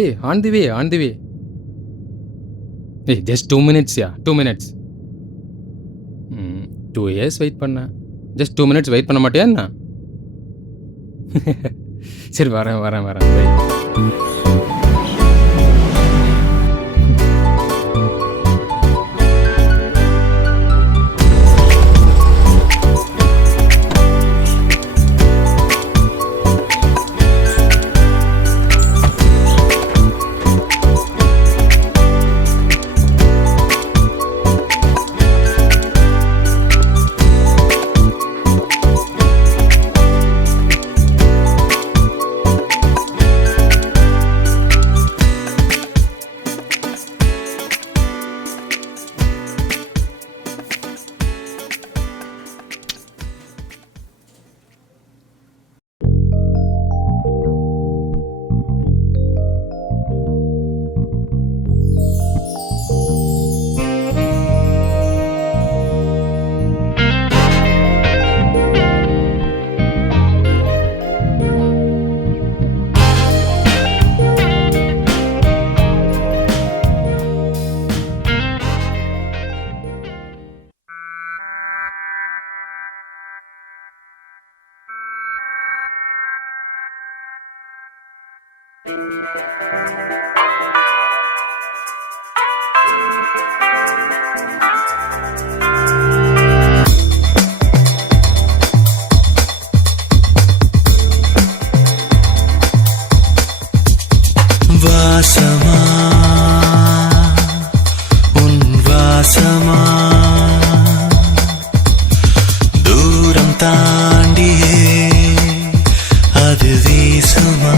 ஏய் on the way on the வே. ஏய் just 2 மினிட்ஸ்யா 2 minutes. 2 years wait பண்ணேன். ஜஸ்ட் 2 மினிட்ஸ் வெயிட் பண்ண மாட்டியா என்ன? சரி வரேன் வரேன் வரேன். வாசமா உன் வாசமா தூரம் தாண்டியே அது வீசுமா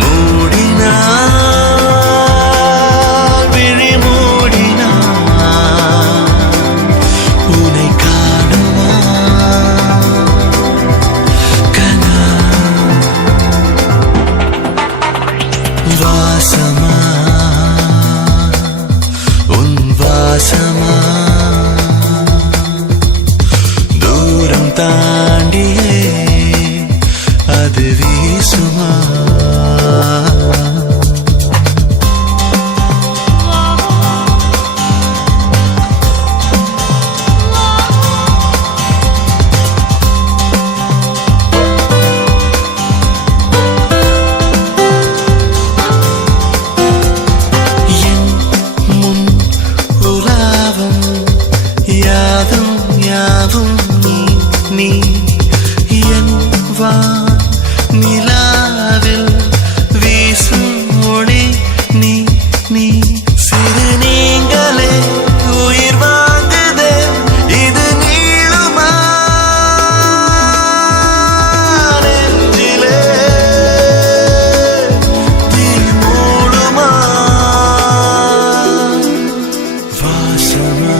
மூடினா விழி மூடினா உனை காணுமா கனா வாசமா உன் வாசமா தூரம் தாண்டியே அது வீசுமா என் முன் உலாவும் யாதும் யாவும் நீ நீ என் வான் நிலாவில் வீசும் ஒளி நீ நீ சிறு நீங்களே உயிர் வாங்குதே இது நீளுமா நெஞ்சிலே தீ மூடுமா வாசமா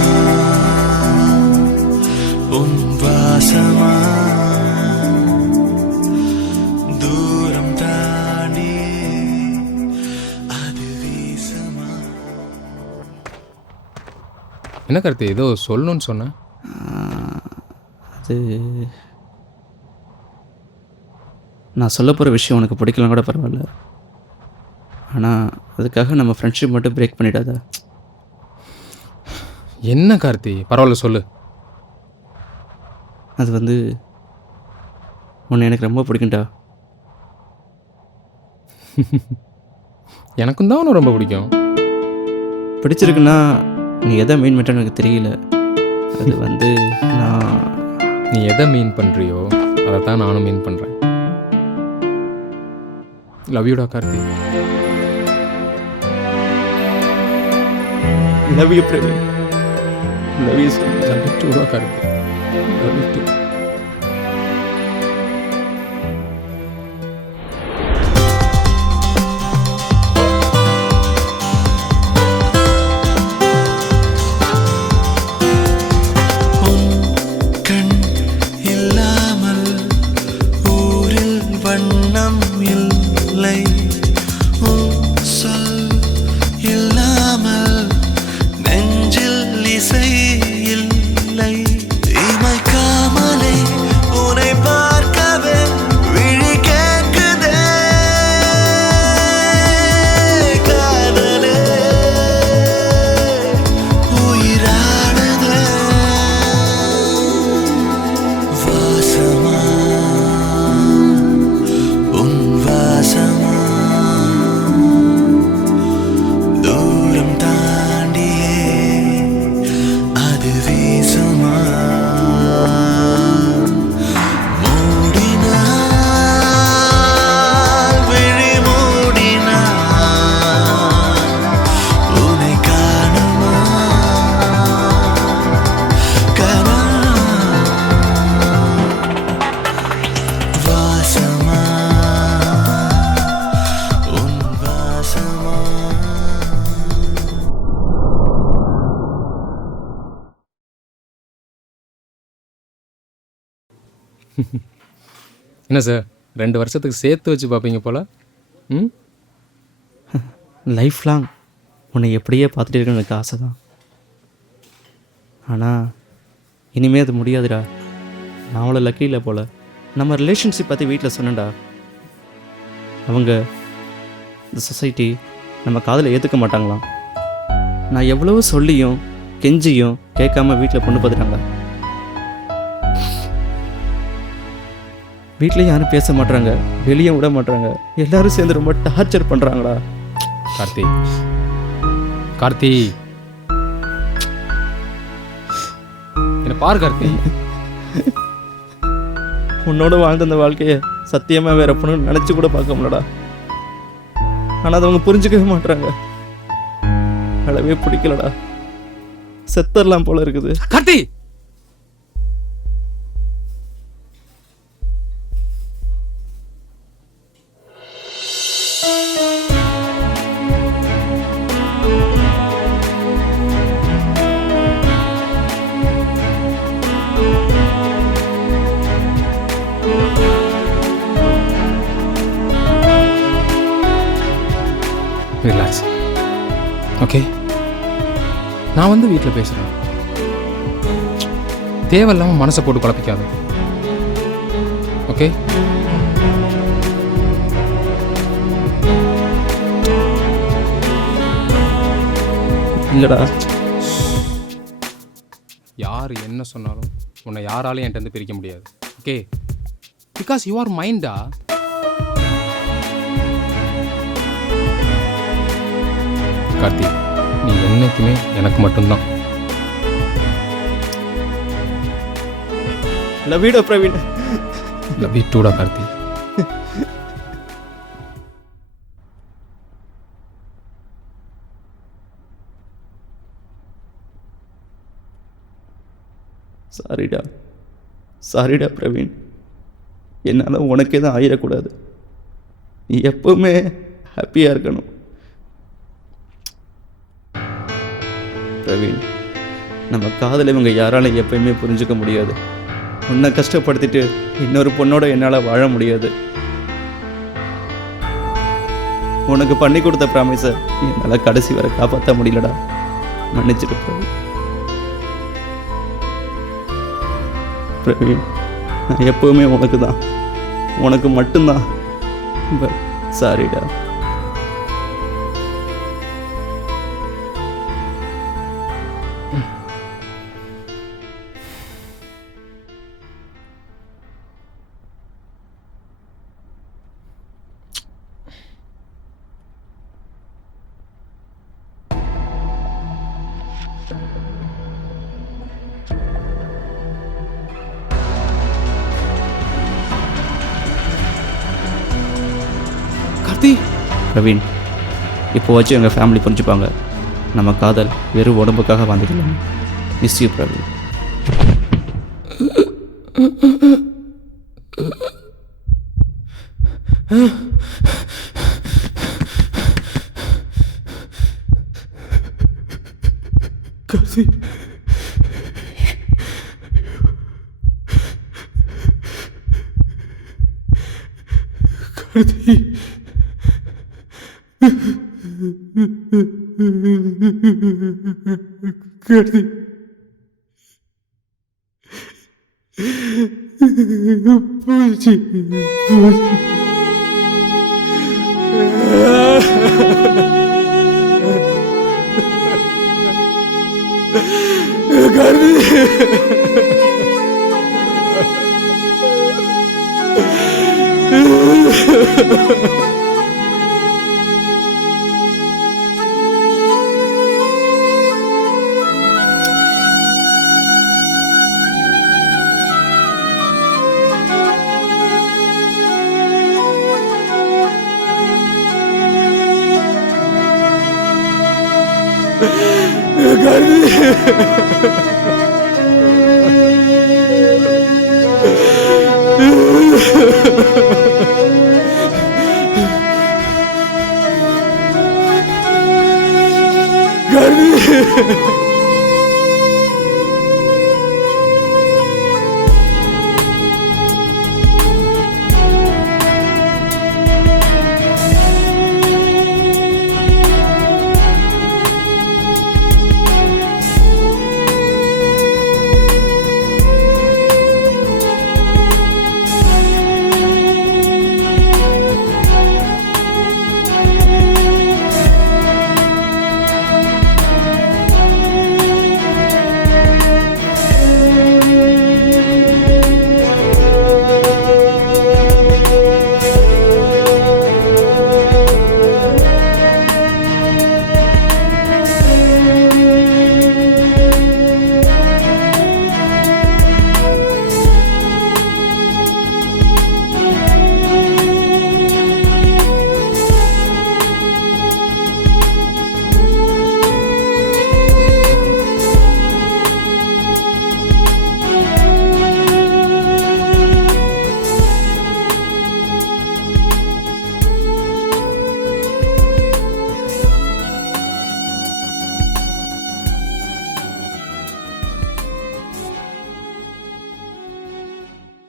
உன் வாசமா தூரம் தாண்டி அது வீசுமா. என்ன கருத்து ஏதோ சொல்லணும்னு சொன்னேன். அது நான் சொல்ல போகிற விஷயம் உனக்கு பிடிக்கலாம் கூட பரவாயில்ல, ஆனால் அதுக்காக நம்ம ஃப்ரெண்ட்ஷிப் மட்டும் பிரேக் பண்ணிடாத. என்ன கார்த்தி பரவாயில்ல சொல்லு. அது வந்து உன்னை எனக்கு ரொம்ப பிடிக்கும்டா. எனக்கும் தான் உன்னை ரொம்ப பிடிக்கும். பிடிச்சிருக்குன்னா நீ எதை மீன் பண்ணுறன்னு எனக்கு தெரியல. அது வந்து நான் நீ எதை மீன் பண்ணுறியோ அதை தான் நானும் மீன் பண்ணுறேன். லவ் யூடா Karthi. Love you Praveen. Love you so much. Love you டூடா கார்த்தி. Love you too. உன் கண் இல்லாமல் ஊரில் வண்ணம் இல்லை, உன் சொல் இல்லாமல் நெஞ்சில் இசை இல்லை. இமைக்காமலே உன்னை பார்க்கவே விழி கேட்குதே என்ன சார் 2 வருஷத்துக்கு சேர்த்து வச்சு பார்ப்பீங்க போல். ம், லைஃப் லாங் உன்னை எப்படியே பார்த்துட்டு இருக்கணும்னு எனக்கு ஆசை தான். ஆனால் இனிமே அது முடியாதுடா. நான் அவ்வளோ லக்கி இல்லை போல். நம்ம ரிலேஷன்ஷிப் பற்றி வீட்டில் சொன்னேன்டா. அவங்க இந்த சொசைட்டி நம்ம காதில் ஏற்றுக்க மாட்டாங்களாம். நான் எவ்வளவோ சொல்லியும் கெஞ்சியும் கேட்காம வீட்டில் பொண்ணு பார்த்துட்டாங்க. வீட்லேயும் யாரும் பேச மாட்றாங்க, வெளியே விட மாட்றாங்க. எல்லாரும் சேர்ந்து ரொம்ப டார்ச்சர் பண்ணுறாங்களா. கார்த்தி கார்த்தி என்ன பாரு கார்த்தி. உன்னோட வாழ்ந்த அந்த வாழ்க்கையை சத்தியமாக வேற பொண்ணு நினச்சி கூட பார்க்க முடியலடா. ஆனால் அதை அவங்க புரிஞ்சுக்கவே மாட்றாங்க. அளவே பிடிக்கலடா. செத்தரலாம் போல இருக்குது. கார்த்தி ரிலாக்ஸ். ஓகே, நான் வந்து வீட்டில் பேசுகிறேன். தேவையில்லாமல் மனசை போட்டு குழப்பிக்காத. ஓகே, இல்லைடா. யார் என்ன சொன்னாலும் உன்னை யாராலையும் என்கிட்ட பிரிக்க முடியாது. ஓகே, பிகாஸ் யூ ஆர் மைண்டா. கார்த்தி, நீ என்னைக்குமே எனக்கு மட்டும்தான். லவ் பிரவீன். லவ் யூ டூடா கார்த்தி. சாரிடா பிரவீன். என்னால் உனக்கே தான் ஆயிடக்கூடாது. நீ எப்பவுமே ஹாப்பியாக இருக்கணும் பிரவீன். நம்ம காதலை இவங்க யாராலும் எப்பயுமே புரிஞ்சுக்க முடியாது. உன்னை கஷ்டப்படுத்திட்டு இன்னொரு பொண்ணோட என்னால் வாழ முடியாது. உனக்கு பண்ணி கொடுத்த ப்ராமிஸை என்னால் கடைசி வரை காப்பாற்ற முடியலடா. மன்னிச்சிட்டு பிரவீன். நான் எப்பவுமே உனக்கு தான், உனக்கு மட்டும்தான். பட் சாரிடா. கார்த்தி, பிரவீன், இப்போ வச்சு எங்கள் ஃபேமிலி புரிஞ்சுப்பாங்க. நம்ம காதல் வெறும் உடம்புக்காக வந்துக்கலாம். Miss you Praveen. கார்த்தி, கார்த்தி, கார்த்தி, பூச்சி பூச்சி கார்த்தி, கார்த்தி.